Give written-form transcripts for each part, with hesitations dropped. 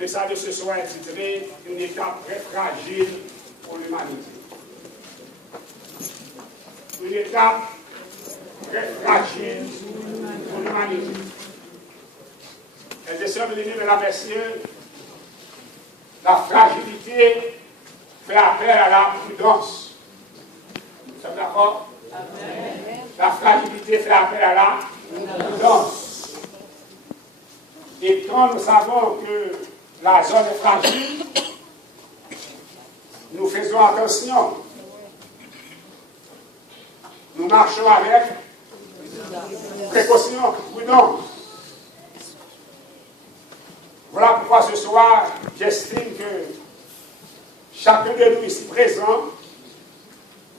message de ce soir est titré « Une étape très fragile pour l'humanité ». Une étape très fragile pour l'humanité. Mes sœurs bien-aimées, mesdames, messieurs, la fragilité fait appel à la prudence. Nous sommes d'accord? La fragilité fait appel à la prudence. Et quand nous savons que la zone est fragile, nous faisons attention. Nous marchons avec précaution, prudence. Voilà pourquoi ce soir, j'estime que chacun de nous ici présents,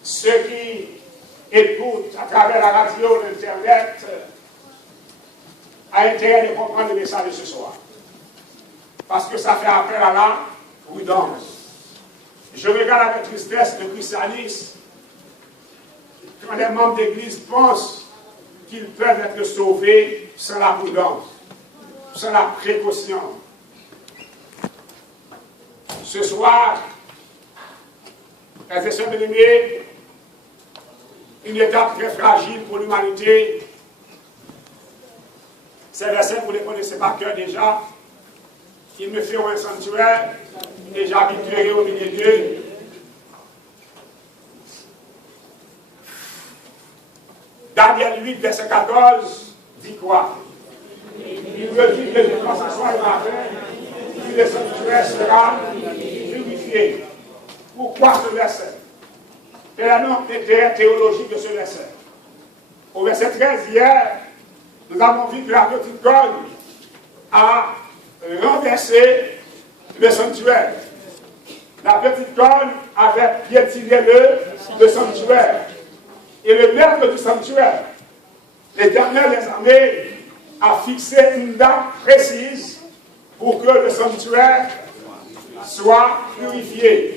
ceux qui écoutent à travers la radio, l'Internet, a intérêt de comprendre le message de ce soir. Parce que ça fait appel à la prudence. Je regarde avec tristesse le christianisme quand les membres d'Église pensent qu'ils peuvent être sauvés sans la prudence, sans la précaution. Ce soir, frères et sœurs bien-aimés, une étape très fragile pour l'humanité. Ces versets, vous ne les connaissez par cœur déjà. Ils me feront un sanctuaire et j'habiterai au milieu d'eux. Daniel 8, verset 14, dit quoi? Il veut dire que quand ce soir il matin, le sanctuaire sera purifié. Pourquoi ce verset? Quel est l'intérêt théologique de ce verset? Au verset 13, hier, nous avons vu que la petite corne a renversé le sanctuaire. La petite corne avait piétiné le sanctuaire. Et le maître du sanctuaire, l'Éternel des armées, a fixé une date précise pour que le sanctuaire soit purifié.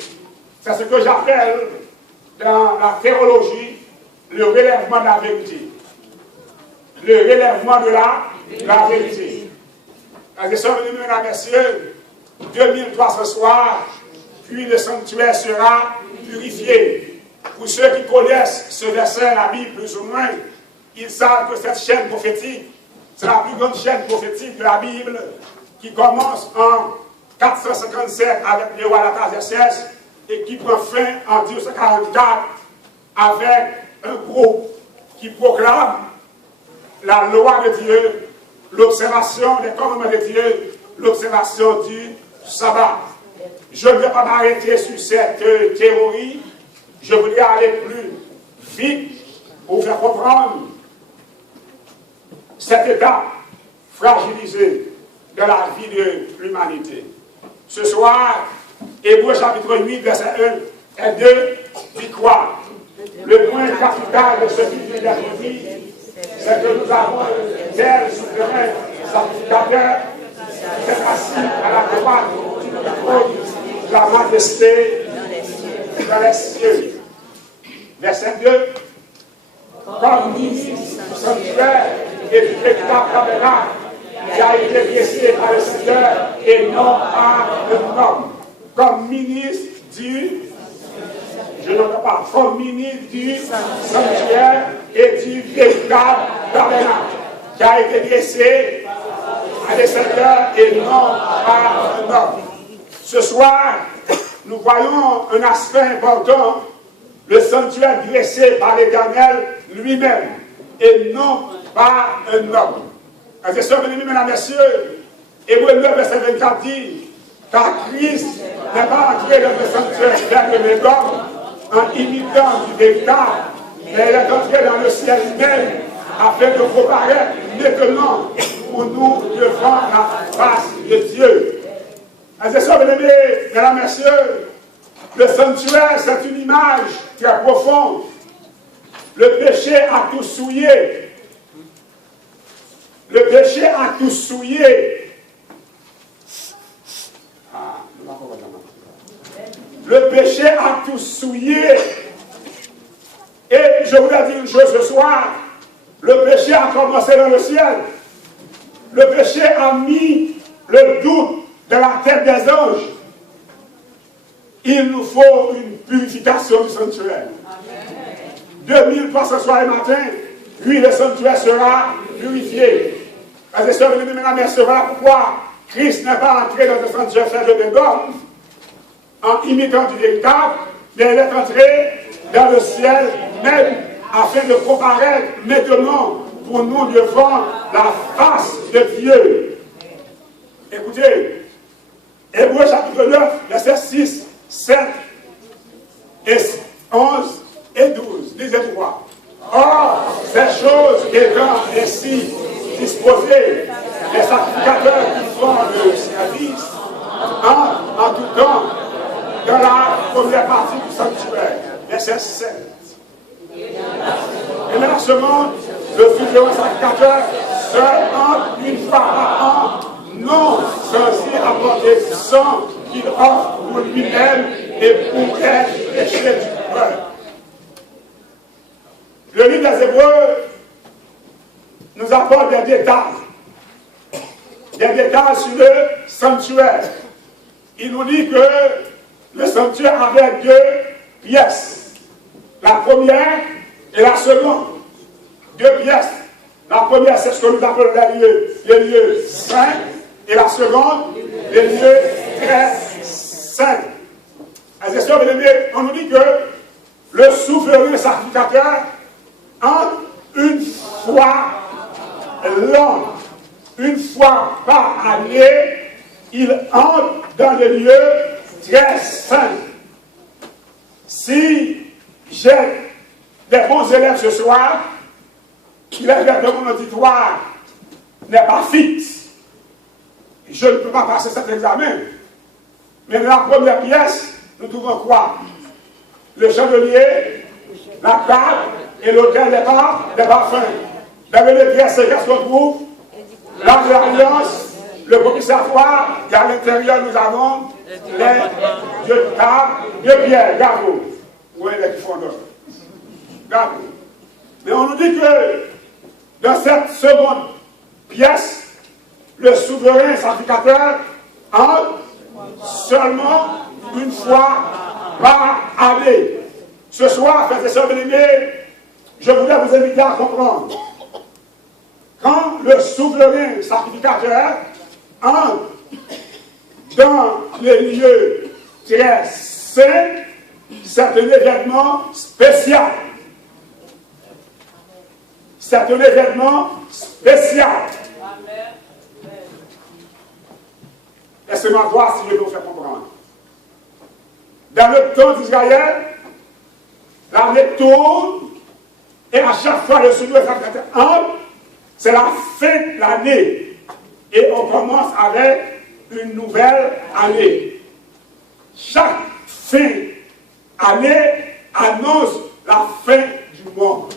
C'est ce que j'appelle dans la théologie le relèvement de la vérité. Le relèvement de la vérité. Les sœurs, mesdames et messieurs, 2300 soirs, puis le sanctuaire sera purifié. Pour ceux qui connaissent ce verset, la Bible plus ou moins, ils savent que cette chaîne prophétique, c'est la plus grande chaîne prophétique de la Bible, qui commence en 457 avec le roi Artaxerxès et qui prend fin en 1944 avec un groupe qui proclame la loi de Dieu, l'observation des commandements de Dieu, l'observation du sabbat. Je ne vais pas m'arrêter sur cette théorie, je voudrais aller plus vite pour vous faire comprendre cette étape fragilisée de la vie de l'humanité. Ce soir, Hébreux chapitre 8, verset 1 et 2 dit quoi? Le point capital de ce qui vient d'être dit, c'est que nous avons un tel souverain sacrificateur qui est assis à la droite du trône de la majesté dans les cieux. Verset 2. Comme ministre du sanctuaire et du véritable tabernacle qui a été dressé par le Seigneur et non par un homme. Comme ministre du, je n'entends pas, comme ministre du sanctuaire et du véritable tabernacle qui a été dressé par le Seigneur et non par un homme. Ce soir, nous voyons un aspect important, le sanctuaire dressé par l'Éternel lui-même et non par un homme. Mes sœurs, mesdames et messieurs, Hébreux 9, verset 24 dit, car Christ n'est pas entré dans le sanctuaire tel que les hommes en imitant du véritable, mais il est entré dans le ciel même afin de comparaître maintenant pour nous devant la face de Dieu. Mes sœurs, mesdames et messieurs, le sanctuaire, c'est une image très profonde. Le péché a tout souillé. Le péché a tout souillé. Le péché a tout souillé. Et je voudrais dire une chose ce soir. Le péché a commencé dans le ciel. Le péché a mis le doute de la tête des anges, il nous faut une purification du sanctuaire. 2000 fois ce soir et matin, lui, le sanctuaire sera purifié. Frères et sœurs, mesdames, voilà pourquoi Christ n'est pas entré dans le sanctuaire fait de d'hommes en imitant du véritable, mais il est entré dans le ciel même afin de comparaître maintenant pour nous devant la face de Dieu. Écoutez, Hébreux chapitre 9, versets 6, 7, et 11 et 12, lisez-moi. Or, ces choses étant ainsi disposées, les sacrificateurs qui font le service en tout temps dans la première partie du sanctuaire, verset 7. Et maintenant seulement, le souverain sacrificateur se entre une fois par an, non censé apporter le sang qu'il offre pour lui-même et pour les péchés du peuple. Le livre des Hébreux nous apporte des détails sur le sanctuaire. Il nous dit que le sanctuaire avait deux pièces. La première et la seconde. Deux pièces. La première, c'est ce que nous appelons les lieux saints. Et la seconde, les lieux très saints. On nous dit que le souverain sacrificateur entre une fois l'an, une fois par année, il entre dans les lieux très saints. Si j'ai des bons élèves ce soir, l'élève de mon auditoire n'est pas fixe, je ne peux pas passer cet examen. Mais dans la première pièce, nous trouvons quoi? Le chandelier, la table et l'autel des parfums. Dans les pièces, qu'est-ce qu'on trouve? L'arche de l'alliance, le propitiatoire, et à l'intérieur, nous avons les deux tables, deux pierres, gargots. Où est les fondeurs? Gargots. Mais on nous dit que dans cette seconde pièce, le souverain sacrificateur entre seulement une fois par année. Ce soir, frères et sœurs bien-aimés, je voulais vous inviter à comprendre. Quand le souverain sacrificateur entre dans les lieux très saints, c'est un événement spécial. C'est un événement spécial. Laissez-moi voir si je vais vous faire comprendre. Dans le temps d'Israël, l'année tourne et à chaque fois le souverain sacrificateur entre, c'est la fin de l'année. Et on commence avec une nouvelle année. Chaque fin d'année annonce la fin du monde.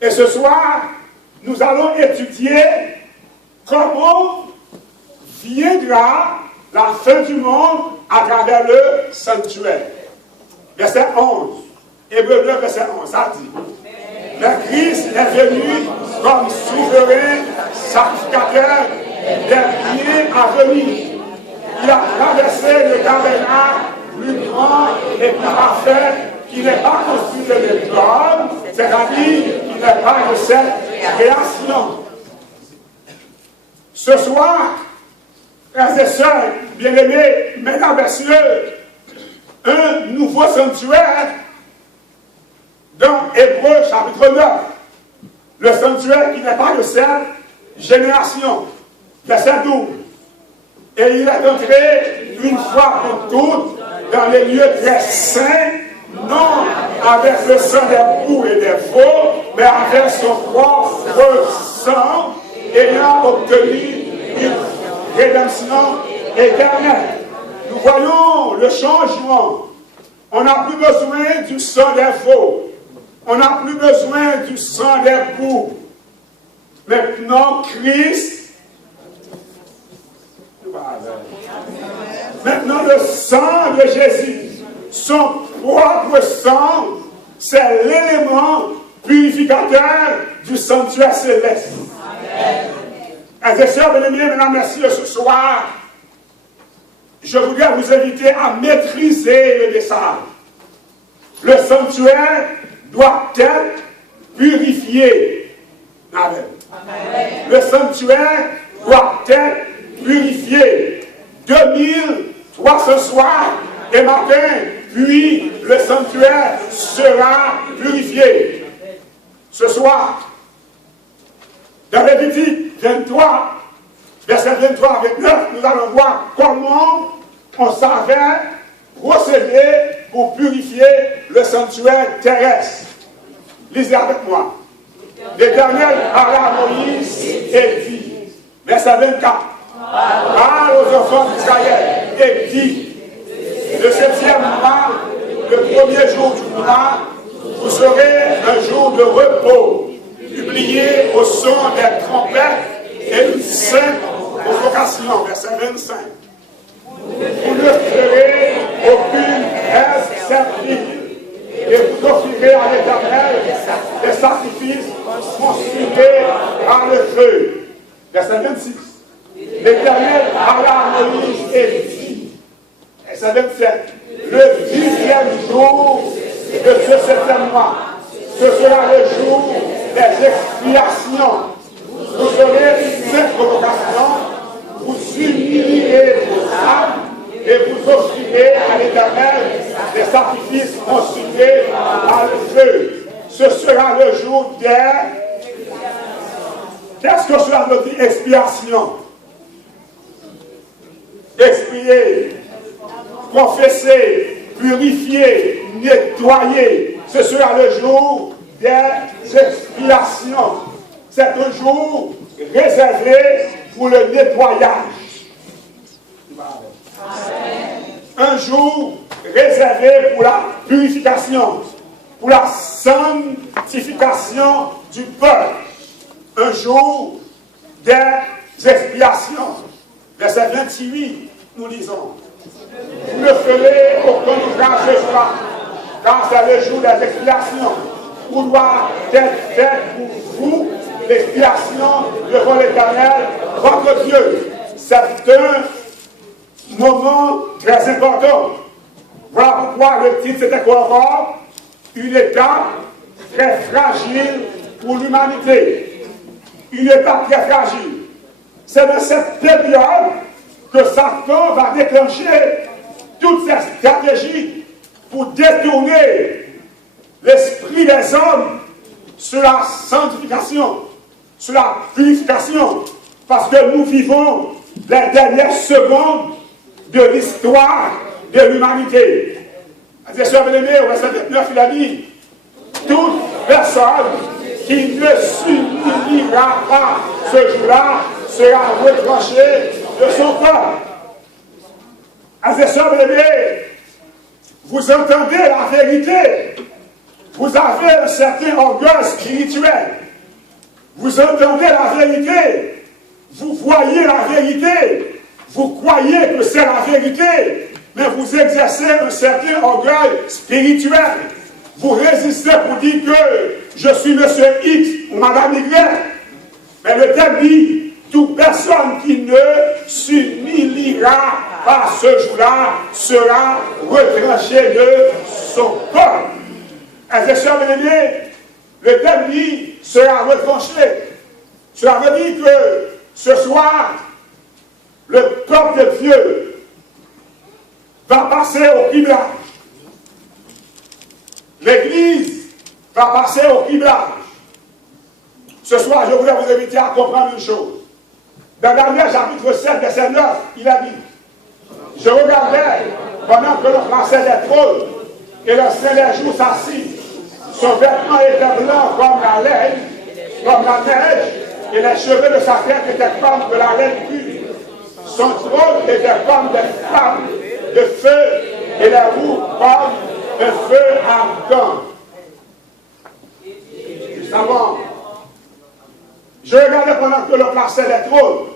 Et ce soir, nous allons étudier comment viendra la fin du monde à travers le sanctuaire. Verset 11. Hébreux 9, verset 11, ça dit. Le Christ est venu comme souverain sacrificateur des biens à venir. Il a traversé le tabernacle plus grand et plus parfait qui n'est pas construit de l'homme, c'est-à-dire qui n'est pas de cette création. Ce soir, frères et sœurs, bien-aimés, mesdames et messieurs, un nouveau sanctuaire dans Hébreux chapitre 9. Le sanctuaire qui n'est pas de cette génération, verset 12. Et il est entré une fois pour toutes dans les lieux très saints, non avec le sang des boucs et des veaux, mais avec son propre sang, ayant obtenu une rédemption éternelle. Nous voyons le changement. On n'a plus besoin du sang des veaux. On n'a plus besoin du sang des boucs. Maintenant, Christ, maintenant le sang de Jésus, son propre sang, c'est l'élément purificateur du sanctuaire céleste. Frères et sœurs bien-aimés, mesdames, messieurs, ce soir, je voudrais vous inviter à maîtriser le message. Le sanctuaire doit être purifié. Amen. Amen. Le sanctuaire doit être purifié. 2300 soirs et matin, puis le sanctuaire sera purifié. Ce soir, dans Lévitique 23, verset 23 à 29, nous allons voir comment on savait procéder pour purifier le sanctuaire terrestre. Lisez avec moi. L'Éternel parla à Moïse et dit, verset 24, parle aux enfants d'Israël et dit, le 7e mois, le premier jour du mois, vous serez un jour de repos, publié au son des trompettes et d'une sainte convocation, verset 25. Vous ne ferez aucune reste servile et vous offrirez à l'Éternel des sacrifices consumés par le feu. Verset 26. L'Éternel parla à Moïse et dit, verset 27, le 10e jour de ce 7e mois, ce sera le jour des expiations. Vous aurez une sainte convocation, vous humilierez vos âmes et vous offrirez à l'Éternel des sacrifices consumés par le feu. Ce sera le jour des... Qu'est-ce que cela veut dire, expiation? Expier, confesser, purifier, nettoyer. Ce sera le jour des expiations. C'est un jour réservé pour le nettoyage. Un jour réservé pour la purification, pour la sanctification du peuple. Un jour des expiations. Verset 28, nous lisons. Vous ne ferez aucun ouvrage ce jour-là, car c'est le jour des expiations, où doit être faite pour vous l'expiation devant l'Éternel, votre Dieu. C'est un moment très important. Voilà pourquoi le titre c'était quoi encore? Une étape très fragile pour l'humanité. Une étape très fragile. C'est dans cette période que Satan va déclencher toutes ces stratégies pour détourner l'esprit des hommes sur la sanctification, sur la purification, parce que nous vivons les dernières secondes de l'histoire de l'humanité. Les sœurs bien-aimées, au verset 29, il a dit, toute personne qui ne s'humiliera pas ce jour-là sera retranchée de son corps. Les sœurs bien-aimées, vous entendez la vérité. Vous avez un certain orgueil spirituel. Vous entendez la vérité. Vous voyez la vérité. Vous croyez que c'est la vérité. Mais vous exercez un certain orgueil spirituel. Vous résistez pour dire que je suis monsieur X ou madame Y. Mais le texte dit, toute personne qui ne s'humiliera pas ce jour-là sera retranchée de son corps. Et sœurs bien-aimés, le thème dit sera retranché. Cela veut dire que ce soir, le peuple de Dieu va passer au criblage. L'Église va passer au criblage. Ce soir, je voudrais vous inviter à comprendre une chose. Dans Daniel chapitre 7, verset 9, il a dit, je regardais pendant que le français des trônes et le ciel des jours s'assit. Son vêtement était blanc comme la laine, comme la neige, et les cheveux de sa tête étaient comme de la laine pure. Son trône était comme des flammes de feu, et les roues comme un feu ardent. Avant, je regardais pendant que le placé des trônes,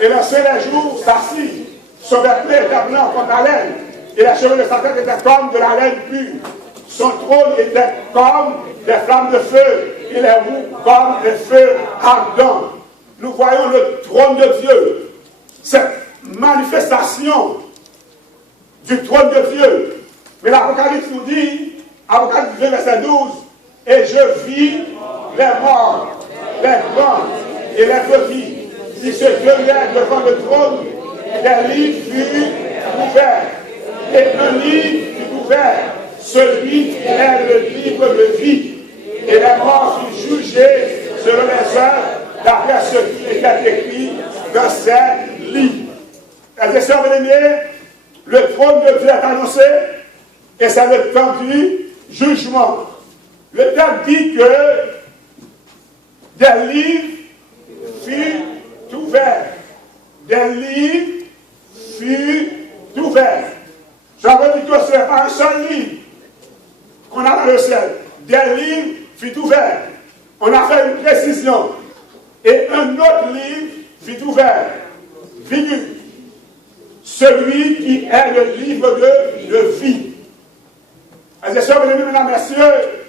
et le ciel des jours s'assit. Son vêtement était blanc comme la laine, et les cheveux de sa tête étaient comme de la laine pure. Son trône était comme des flammes de feu, et les roues comme des feux ardents. Nous voyons le trône de Dieu. Cette manifestation du trône de Dieu. Mais l'Apocalypse nous dit, Apocalypse 2, verset 12, et je vis les morts, les grands et les petits, qui se tenaient devant le trône, des livres furent ouverts. Et un livre fut ouvert, celui qui est le livre de vie. Et les morts furent jugés selon les œuvres, d'après ce qui était écrit dans ces livres. Frères et sœurs bien-aimés, le trône de Dieu est annoncé, et c'est le temps du jugement. Le texte dit que des livres furent ouverts. Des livres furent ouverts. Ça veut dire que ce n'est pas un seul livre qu'on a dans le ciel. Des livres furent ouverts. On a fait une précision. Et un autre livre fut ouvert. Virgule. Celui qui est le livre de vie. Mes sœurs, mesdames et messieurs,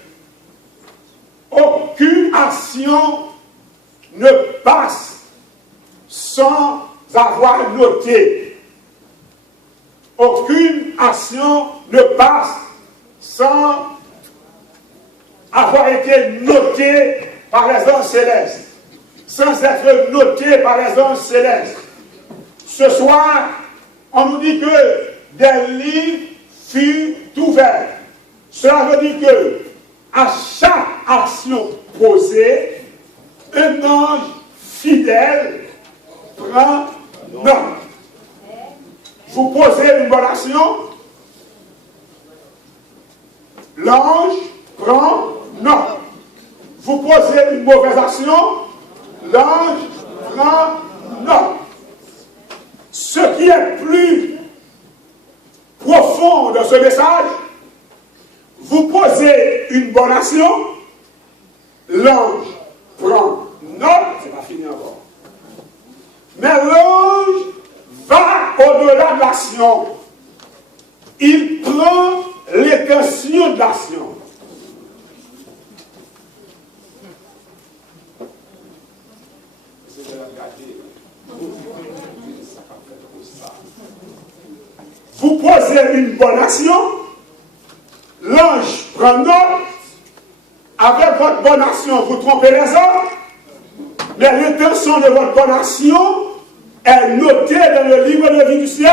aucune action ne passe sans avoir noté. Aucune action ne passe sans avoir été notée par les anges célestes. Sans être notée par les anges célestes. Ce soir, on nous dit que des livres furent ouverts. Cela veut dire que à chaque action posée, un ange fidèle prend note. Vous posez une bonne action, l'ange prend note. Vous posez une mauvaise action, l'ange prend note. Ce qui est plus profond dans ce message, vous posez une bonne action, l'ange prend note, c'est pas fini encore. Mais l'ange va au-delà de l'action. Il prend l'intention de l'action. Vous posez une bonne action, l'ange prend note, avec votre bonne action, vous trompez les hommes, mais l'intention de votre bonne action est notée dans le livre de vie du ciel.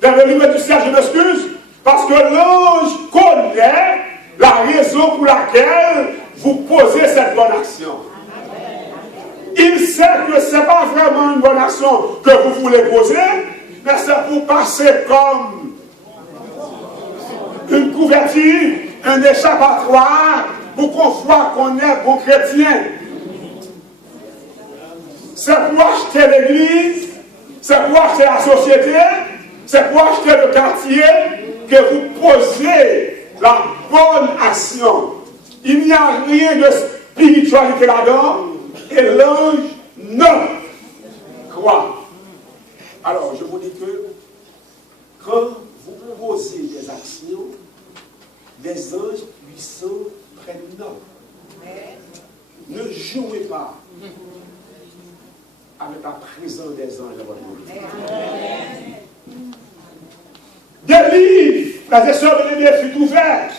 Dans le livre du ciel, je m'excuse, parce que l'ange connaît la raison pour laquelle vous posez cette bonne action. Il sait que ce n'est pas vraiment une bonne action que vous voulez poser, mais c'est pour passer comme une couverture, un échappatoire, pour qu'on voit qu'on est bon chrétien. C'est pour acheter l'église, c'est pour acheter la société, c'est pour acheter le quartier que vous posez la bonne action. Il n'y a rien de spiritualité là-dedans, et l'ange non croit. Alors, je vous dis que quand vous posez des actions, les anges puissants prennent note. Ne jouez pas avec la présence des anges dans votre vie. Des livres, la gestion de l'année fut ouverte.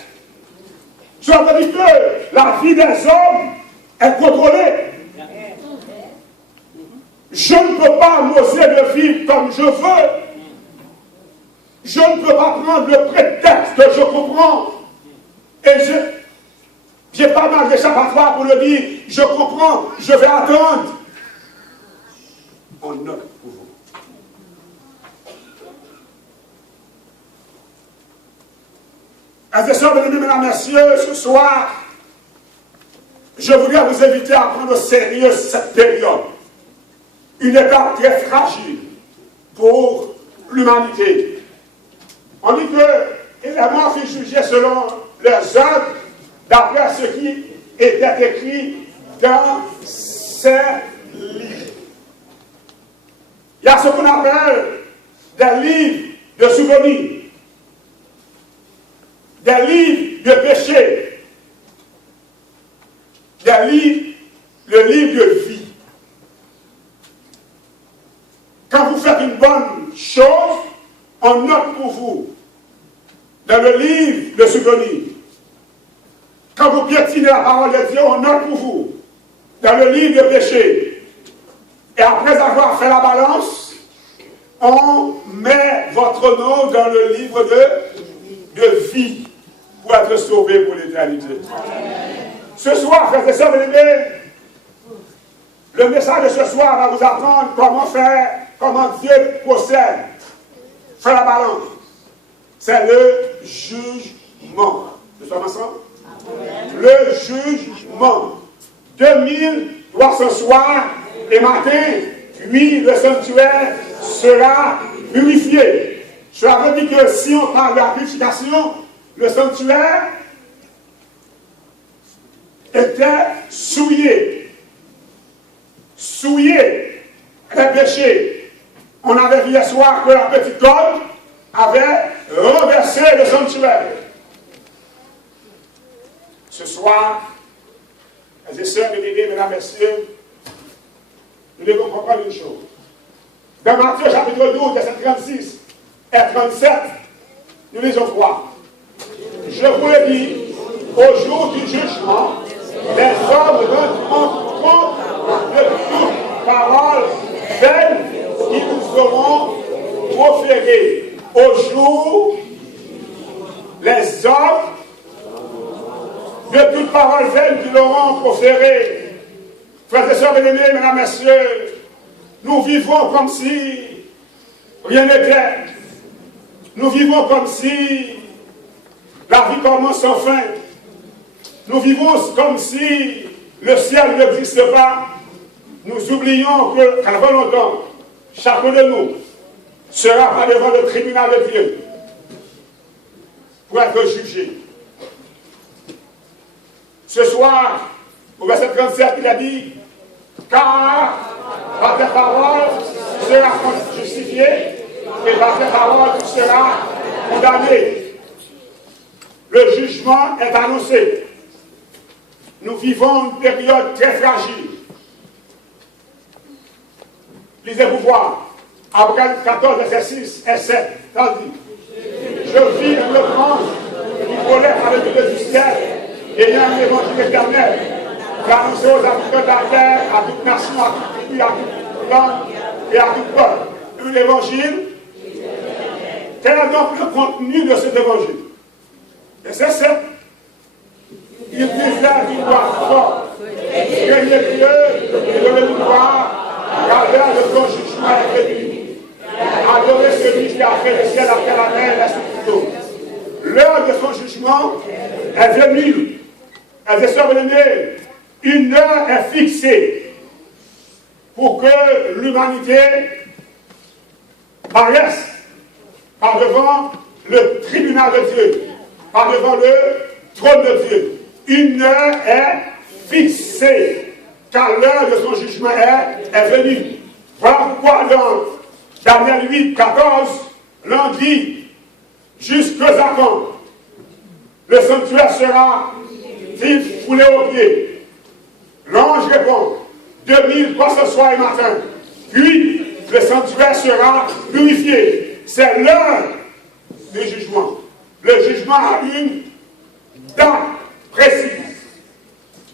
Ça veut dire que la vie des hommes est contrôlée. Je ne peux pas m'oser de vivre comme je veux. Je ne peux pas prendre le prétexte que je comprends. Et j'ai pas mal d'échappatoires pour le dire. Je comprends, je vais attendre. On note pour vous. Mesdames et messieurs, ce soir, je voudrais vous inviter à prendre au sérieux cette période. Une étape très fragile pour l'humanité. On dit que les morts furent jugés selon leurs œuvres, d'après ce qui était écrit dans ces livres. Il y a ce qu'on appelle des livres de souvenirs, des livres de péché, des livres, le livre de vie. Quand vous faites une bonne chose, on note pour vous dans le livre de souvenirs. Quand vous piétinez la parole de Dieu, on note pour vous dans le livre de péché. Et après avoir fait la balance, on met votre nom dans le livre de vie pour être sauvé pour l'éternité. Ce soir, frères et sœurs bien-aimés, le message de ce soir va vous apprendre comment Dieu procède. Fait la balance. C'est le jugement. Nous sommes ensemble? Le jugement. 2300 soirs et matin, puis le sanctuaire sera purifié. Cela veut dire que si on parle de la purification, le sanctuaire était souillé. Souillé les péchés. On avait vu hier soir que la petite corde avait renversé le sanctuaire. Ce soir, les sœurs et les mesdames et messieurs, nous devons comprendre une chose. Dans Matthieu chapitre 12, verset 36 et 37, nous lisons quoi? Je vous le dis, au jour du jugement, les hommes rendront compte de toute parole vaine qui nous seront proférées. Au jour, les hommes de toute parole vaine qui l'auront proférée. Frères et sœurs bien-aimés, mesdames et messieurs, nous vivons comme si rien n'était. Nous vivons comme si la vie commence sans fin. Nous vivons comme si le ciel n'existe pas. Nous oublions qu'à longtemps, chacun de nous sera pas devant le tribunal de Dieu pour être jugé. Ce soir, au verset 37, il a dit, car par tes paroles tu seras justifié et par tes paroles tu seras condamné. Le jugement est annoncé. Nous vivons une période très fragile. Lisez-vous voir. Apocalypse 14, verset 6 et 7. Ça dit, je vis le ange qui volait avec le du ciel, ayant un évangile éternel, d'annoncer aux habitants de la terre, à toute nation, à toute tribu, à toute langue et à tout peuple. Un évangile. Quel est donc le contenu de cet évangile? Verset 7. Il désire une voix forte. Craignez Dieu et donnez une voix, car l'heure de son jugement est venue. Adorez celui qui a fait le ciel après la mer et la plutôt. L'heure de son jugement est venue. Frères et sœurs bien-aimés, une heure est fixée pour que l'humanité paraisse par devant le tribunal de Dieu, par devant le trône de Dieu. Une heure est fixée, car l'heure de son jugement est venue. Voilà pourquoi dans Daniel 8, 14, l'on dit, jusqu'à quand le sanctuaire sera foulé aux pieds. L'ange répond, 2300 soirs et matin, puis le sanctuaire sera purifié. C'est l'heure du jugement. Le jugement a une date précise.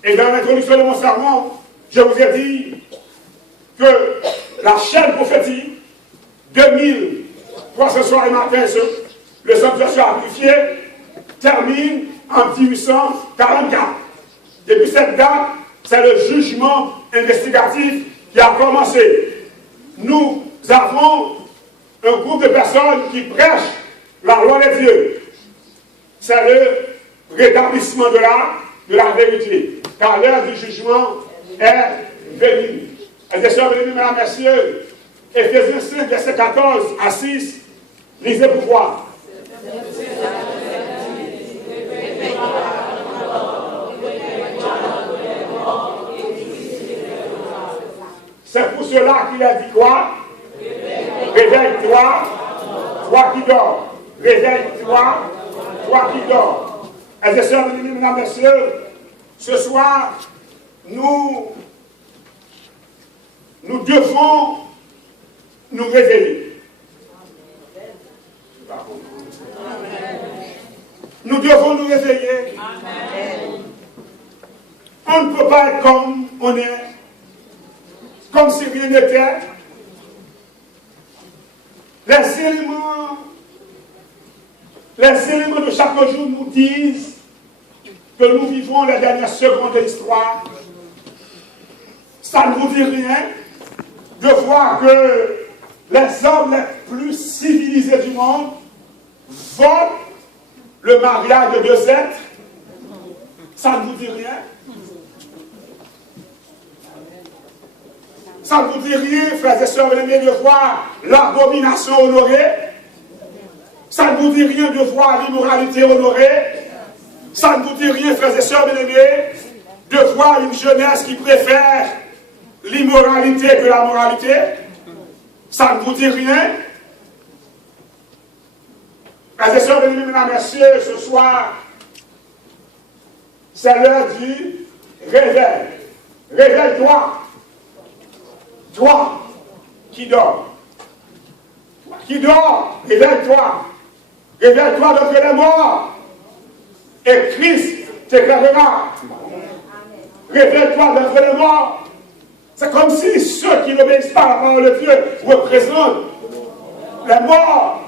Et dans l'introduction de mon sermon, je vous ai dit que la chaîne prophétique, 2300 soirs et matin, le sanctuaire sera purifié, termine en 1844. Depuis cette date, c'est le jugement investigatif qui a commencé. Nous avons un groupe de personnes qui prêchent la loi de Dieu. C'est le rétablissement de la vérité. Car l'heure du jugement est venue. Et sœurs, mesdames et messieurs, Éphésiens 5, verset 14 à 6, lisez pour voir. C'est pour cela qu'il a dit quoi? Réveille-toi, toi qui dors. Réveille-toi, toi qui dors. Et sœurs, mesdames et messieurs, ce soir, nous devons nous réveiller. Nous devons nous réveiller. On ne peut pas être comme on est, comme si rien n'était. Les éléments de chaque jour nous disent que nous vivons les dernières secondes de l'histoire. Ça ne vous dit rien de voir que les hommes les plus civilisés du monde volent le mariage de deux êtres. Ça ne vous dit rien. Ça ne vous dit rien, frères et sœurs aimés, de voir l'abomination honorée. Ça ne vous dit rien de voir l'immoralité honorée. Ça ne vous dit rien, frères et sœurs bien-aimés, de voir une jeunesse qui préfère l'immoralité que la moralité. Ça ne vous dit rien. Frères et sœurs bien-aimés, mesdames et messieurs, ce soir, c'est l'heure du réveil. Réveille-toi. Toi qui dors. Toi qui dors, réveille-toi. Réveille-toi d'entre les morts. Et Christ t'éclairera. Réveille-toi d'entre les morts. C'est comme si ceux qui n'obéissent pas à la parole de Dieu représentent les morts.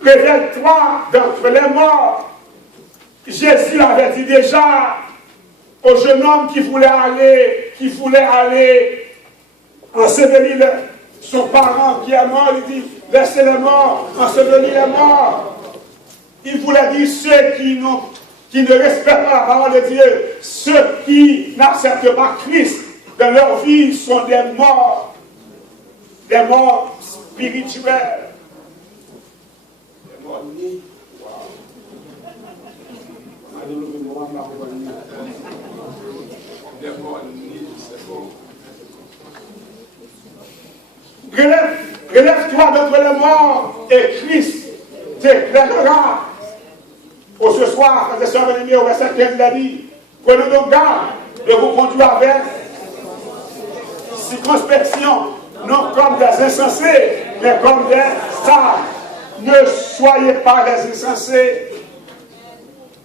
Réveille-toi d'entre les morts. Jésus avait dit déjà au jeune homme qui voulait aller ensevelir son parent qui est mort, il dit, laissez les morts, ensevelir les morts. Il voulait dire ceux qui ne respectent pas la parole de Dieu, ceux qui n'acceptent pas Christ dans leur vie sont des morts spirituels. Des morts nés. Des morts nés, c'est bon. Relève-toi d'entre les morts et Christ t'éclairera. Pour ce soir, frères et sœurs bien-aimés, au verset 15, il a dit, prenez donc garde de vous conduire avec circonspection, non comme des insensés, mais comme des sages. Ne soyez pas des insensés.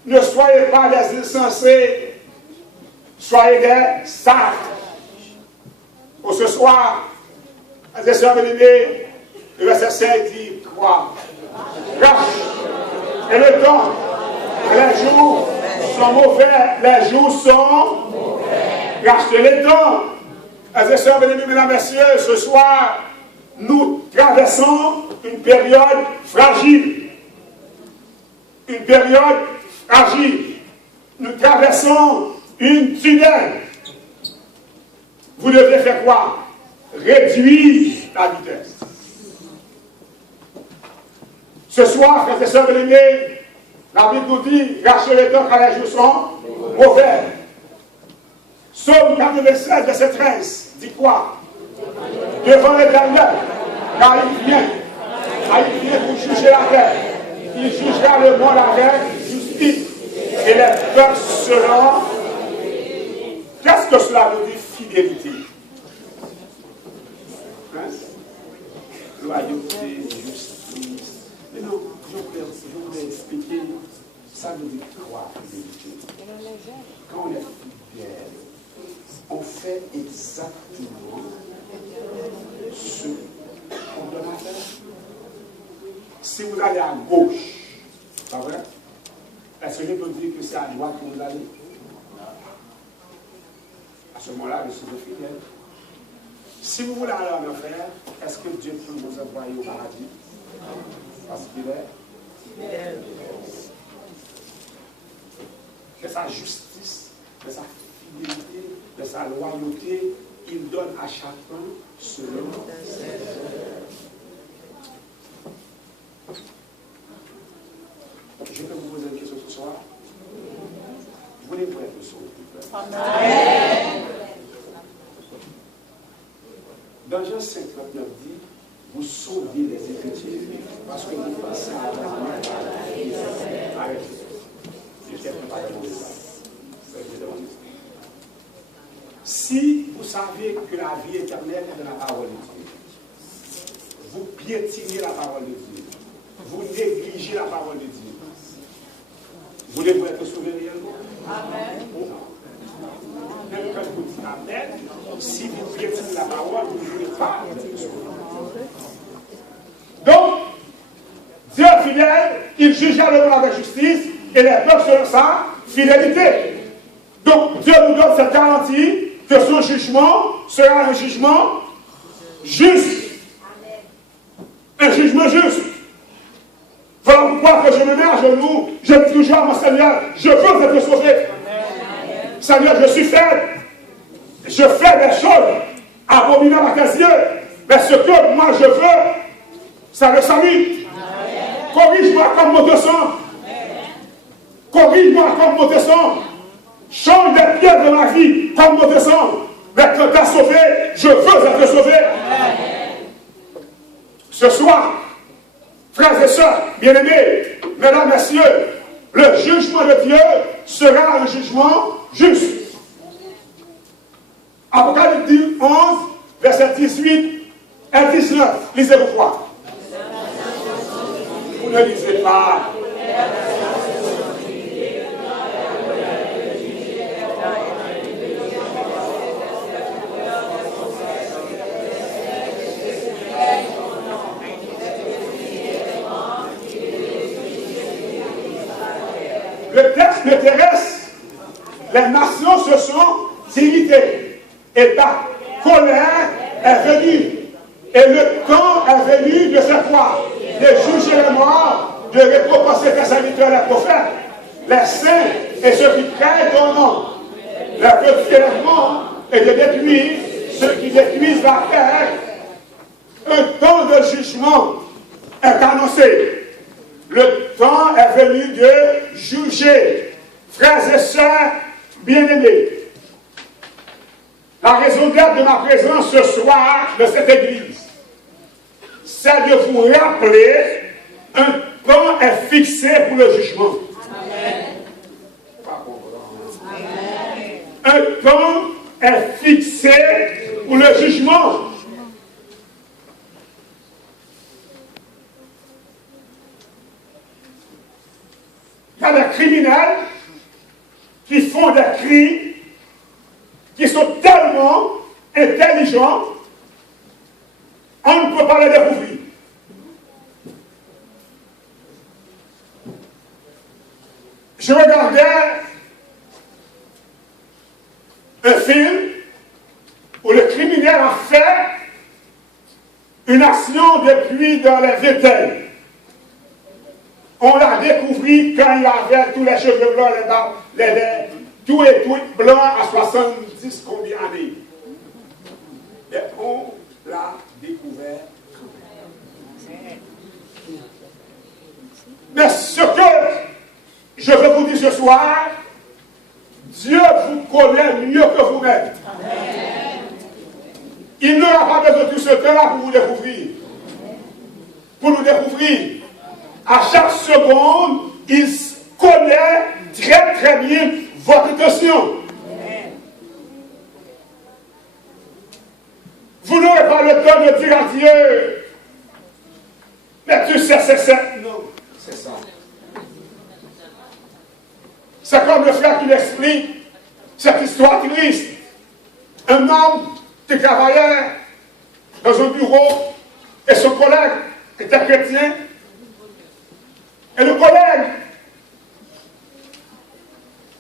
Ne soyez pas des insensés. Soyez des sages. Pour ce soir, frères et sœurs bien-aimés, le verset 5 dit, crois. Et le temps, les jours sont mauvais, les jours sont mauvais. Rachetez les temps. Frères et sœurs bien-aimés, mesdames et messieurs, ce soir, nous traversons une période fragile. Une période fragile. Nous traversons une tunnel. Vous devez faire quoi? Réduire la vitesse. Ce soir, frères et sœurs bien-aimés, la Bible nous dit, rachetez les temps car les jours sont mauvais. Psaume 96, verset 13, dit quoi? Devant l'Éternel, car il vient pour juger la terre. Il jugera le monde avec justice et les peuples selon. Qu'est-ce que cela veut dire, fidélité? Loyauté, justice. Mais non, je voulais expliquer, ça veut dire quoi, fidélité? Quand on est fidèle, on fait exactement ce qu'on donne à faire. Si vous allez à gauche, pas vrai? Est-ce que je peux dire que c'est à droite que vous allez? À ce moment-là, je suis fidèle. Si vous voulez aller en enfer, est-ce que Dieu peut vous envoyer au paradis? Parce qu'il est fidèle. De sa justice, de sa fidélité, de sa loyauté, il donne à chacun selon ses œuvres. Je peux vous poser une question ce soir? Voulez-vous être sauvé? Amen. Dans Jean 5, 39 dit, vous sauvez les héritiers parce que vous pensez à la vie. Arrêtez. Je ne sais pas demander ça. Si vous savez que la vie éternelle est dans la parole de Dieu, piétinez la parole de Dieu. Vous négligez la parole de Dieu. Voulez-vous être sauvé réellement? Amen. Même quand vous dites Amen, si vous piétinez la parole, vous ne voulez pas être sauvé. Donc, Dieu fidèle, il jugea le monde avec justice et les peuples selon sa fidélité. Donc, Dieu nous donne cette garantie que son jugement sera un jugement juste. Un jugement juste. Voilà pourquoi que je me mets à genoux, je dis toujours à mon Seigneur, je veux être sauvé. Seigneur, je suis faible. Je fais des choses abominables à tes yeux. Mais ce que moi je veux, c'est le salut. Corrige-moi comme mon descend. Corrige-moi comme mon descend. Change les pieds de ma vie comme mon descend. Mais quand tu as sauvé, je veux être sauvé. Ce soir, frères et sœurs, bien-aimés, mesdames, messieurs, le jugement de Dieu sera un jugement juste. Apocalypse 11, verset 18 et 19. Lisez-vous quoi? Vous ne lisez pas. Le texte m'intéresse. Les nations se sont irritées. Et ta colère est venue. Et le temps est venu de faire quoi? De juger les morts, de récompenser tes serviteurs, les prophètes, les saints et ceux qui craignent ton nom. Les petits et les grands, et de détruire ceux qui détruisent la terre. Un temps de jugement est annoncé. Le temps est venu de juger. Frères et sœurs bien-aimés, la raison d'être de ma présence ce soir de cette église, c'est de vous rappeler un temps est fixé pour le jugement. Amen. Un temps est fixé pour le jugement. Il y a des criminels qui font des crimes qui sont tellement intelligents, on ne peut pas les découvrir. Je regardais un film où le criminel a fait une action depuis dans les vingtaines. On l'a découvert quand il avait tous les cheveux blancs, les barbes, les lèvres, tout et tout blanc à 70 combien d'années. Et on l'a découvert. Mais ce que je veux vous dire ce soir, Dieu vous connaît mieux que vous-même. Il n'aura pas besoin de tout ce temps-là pour vous découvrir. Pour nous découvrir. À chaque seconde, il connaît très très bien votre intention. Vous n'aurez pas le temps de dire à Dieu, mais tu sais, c'est ça. Non, c'est ça. C'est comme le frère qui l'explique cette histoire triste. Un homme qui travaillait dans un bureau et son collègue était chrétien. Et le collègue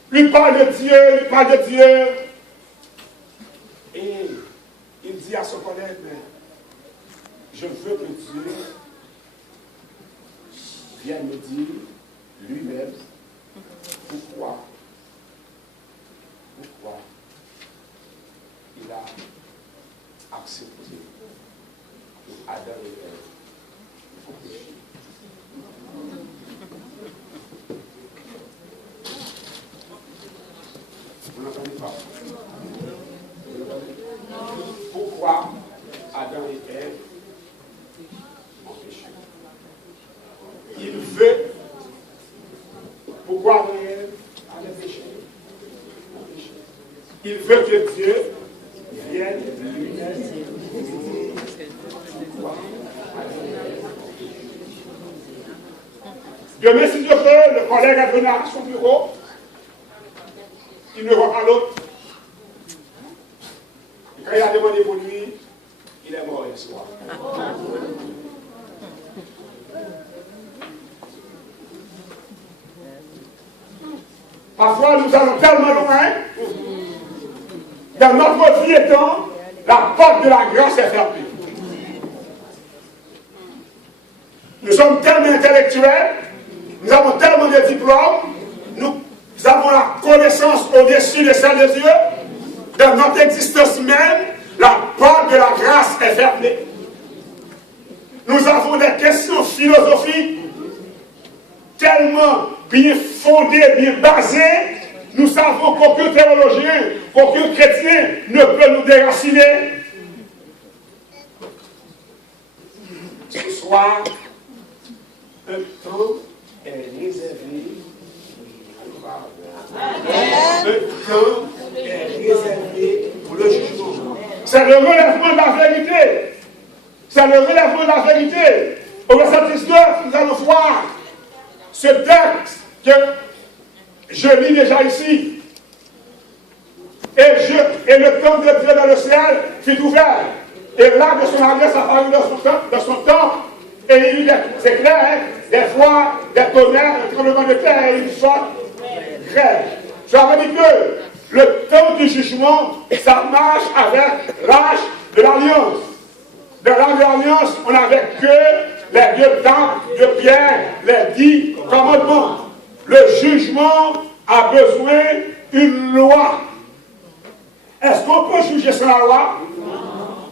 lui parle de Dieu, et il dit à son collègue, mais je veux que Dieu vienne me dire lui-même pourquoi il a accepté Adam et Ève pour pécher. Vous n'entendez pas? Pourquoi Adam et Ève ont péché? Il veut. Pourquoi Adam et Ève avaient péché? Il veut que Dieu vienne lui-même. Pourquoi Adam et Ève Demain, si Dieu veut, le collègue est venu à son bureau. Il ne voit pas l'autre. Et quand il a demandé pour lui, il est mort hier soir. Parfois, nous allons tellement loin, dans notre vie étant, la porte de la grâce est fermée. Nous sommes tellement intellectuels, nous avons tellement de diplômes, nous avons la connaissance au-dessus de celle de Dieu. Dans notre existence même, la porte de la grâce est fermée. Nous avons des questions philosophiques tellement bien fondées, bien basées, nous savons qu'aucun théologien, qu'aucun chrétien ne peut nous déraciner. Ce soir, un temps est réservé. Un temps est réservé pour le jugement. C'est le relèvement de la vérité. C'est le relèvement de la vérité. Au verset 19, nous allons voir ce texte que je lis déjà ici. Et le temps de Dieu dans le ciel fut ouvert. Et là, de son adresse apparut dans son temple. Et il y a eu des éclairs, des voix, des tonnerres, un tremblement de terre et une forte grêle. Ça veut dire que le temps du jugement, ça marche avec l'âge de l'alliance. Dans l'âge de l'alliance, on n'avait que les 2 temples de Pierre, les 10 commandements. Le jugement a besoin d'une loi. Est-ce qu'on peut juger sans la loi?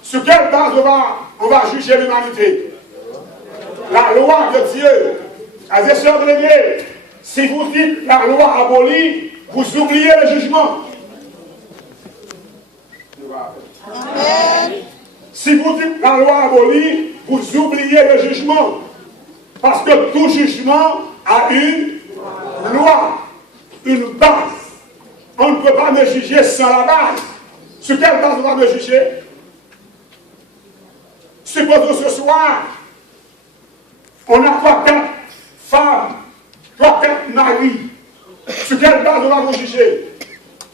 Sur quelle base on va juger l'humanité? La loi de Dieu. Frères et sœurs de l'Église, si vous dites la loi abolie, vous oubliez le jugement. Amen. Si vous dites la loi abolie, vous oubliez le jugement. Parce que tout jugement a une loi, une base. On ne peut pas me juger sans la base. Sur quelle base on va me juger? Supposons ce soir, on a 3-4 femmes, 3-4 maris. Sur quelle base on va vous juger?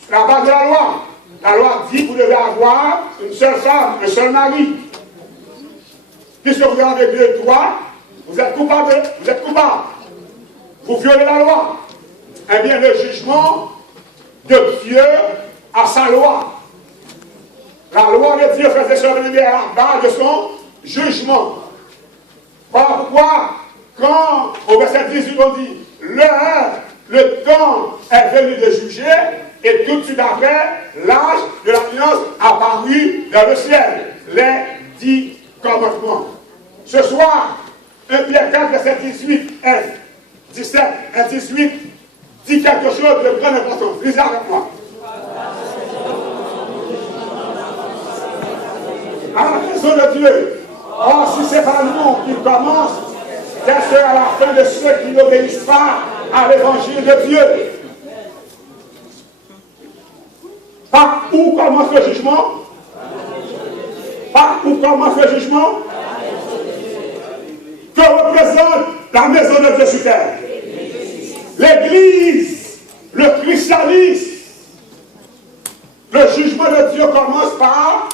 Sur la base de la loi. La loi dit que vous devez avoir une seule femme, un seul mari. Puisque vous avez 2 droits, vous êtes coupable. Vous êtes coupable. Vous violez la loi. Eh bien, le jugement de Dieu a sa loi. La loi de Dieu faisait survenir à la base de son jugement. Voilà pourquoi, quand au verset 18 on dit le temps est venu de juger, et tout de suite après, l'âge de l'alliance apparut dans le ciel. Les 10 commandements. Ce soir, 1 Pierre 4, verset 18 et 17 et 18 dit quelque chose de grande importance. Lisez avec moi. À la maison de Dieu. Or, si c'est par nous qu'il commence, c'est à la fin de ceux qui n'obéissent pas à l'évangile de Dieu. Par où commence le jugement? Par où commence le jugement? Que représente la maison de Dieu sur terre? L'Église, le christianisme. Le jugement de Dieu commence par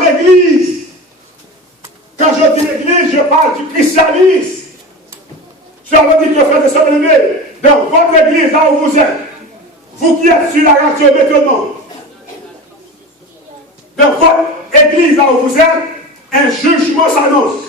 l'Église. Quand je dis l'Église, je parle du christianisme. Ça veut dire que, frères et sœurs bien-aimés, dans votre Église, là où vous êtes, vous qui êtes sur la radio maintenant, dans votre Église, là où vous êtes, un jugement s'annonce.